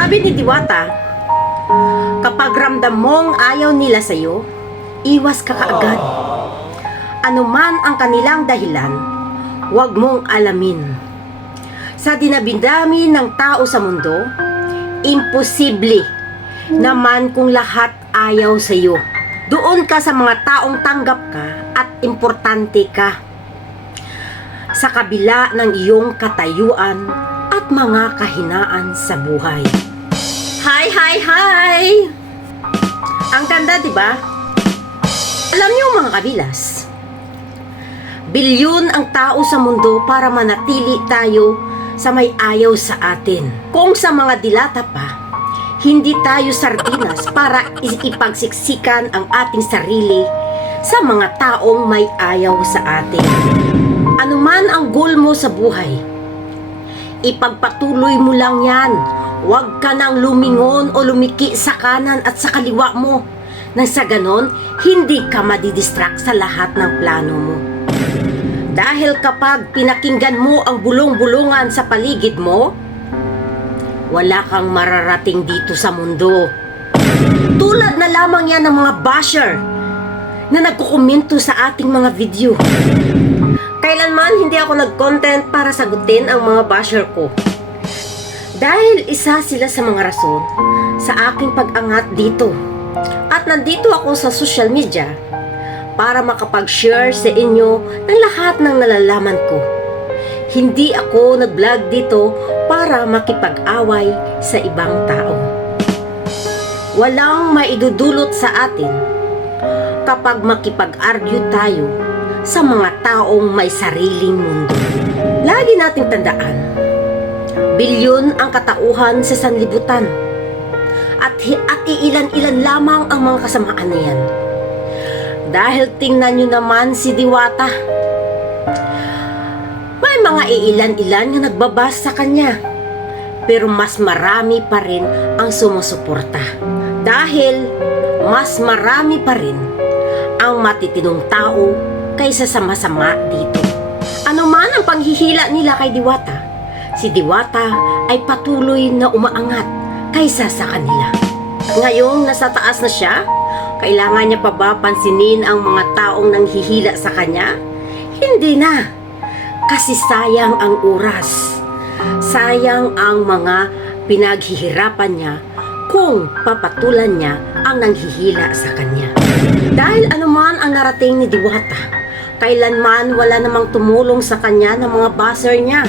Sabi ni Diwata, kapag ramdam mong ayaw nila sa'yo, iwas ka kaagad. Ano man ang kanilang dahilan, huwag mong alamin. Sa dinabindami ng tao sa mundo, imposible naman kung lahat ayaw sa'yo. Doon ka sa mga taong tanggap ka at importante ka. Sa kabila ng iyong katayuan at mga kahinaan sa buhay. Hi! Ang ganda, di ba? Alam niyo mga kabilas, bilyon ang tao sa mundo para manatili tayo sa may ayaw sa atin. Kung sa mga dilata pa, hindi tayo sardinas para ipagsiksikan ang ating sarili sa mga taong may ayaw sa atin. Ano man ang goal mo sa buhay, ipagpatuloy mo lang yan. Huwag ka nang lumingon o lumiki sa kanan at sa kaliwa mo. Nang sa ganon, hindi ka madidistract sa lahat ng plano mo. Dahil kapag pinakinggan mo ang bulong-bulungan sa paligid mo, wala kang mararating dito sa mundo. Tulad na lamang yan ng mga basher na nagkukomento sa ating mga video. Kailanman hindi ako nag-content para sagutin ang mga basher ko. Dahil isa sila sa mga rason sa aking pag-angat dito. At nandito ako sa social media para makapag-share sa inyo ng lahat ng nalalaman ko. Hindi ako nag-vlog dito para makipag-away sa ibang tao. Walang maidudulot sa atin kapag makipag-argue tayo sa mga taong may sariling mundo. Lagi nating tandaan, bilyon ang katauhan sa sanlibutan at, at iilan-ilan lamang ang mga kasamaan niyan. Dahil tingnan nyo naman si Diwata, may mga iilan-ilan na nagbabas sa kanya. Pero mas marami pa rin ang sumusuporta. Dahil mas marami pa rin ang matitinong tao kaysa sa masama dito. Ano man ang panghihila nila kay Diwata, si Diwata ay patuloy na umaangat kaysa sa kanila. Ngayong nasa taas na siya, kailangan niya pa ba pansinin ang mga taong nanghihila sa kanya? Hindi na. Kasi sayang ang oras. Sayang ang mga pinaghihirapan niya kung papatulan niya ang nanghihila sa kanya. Dahil anuman ang narating ni Diwata, kailanman wala namang tumulong sa kanya ng mga buzzer niya.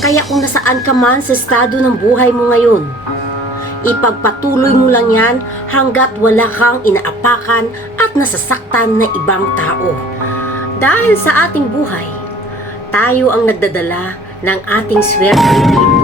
Kaya kung nasaan ka man sa estado ng buhay mo ngayon, ipagpatuloy mo lang yan hanggat wala kang inaapakan at nasasaktan na ibang tao. Dahil sa ating buhay, tayo ang nagdadala ng ating swerte.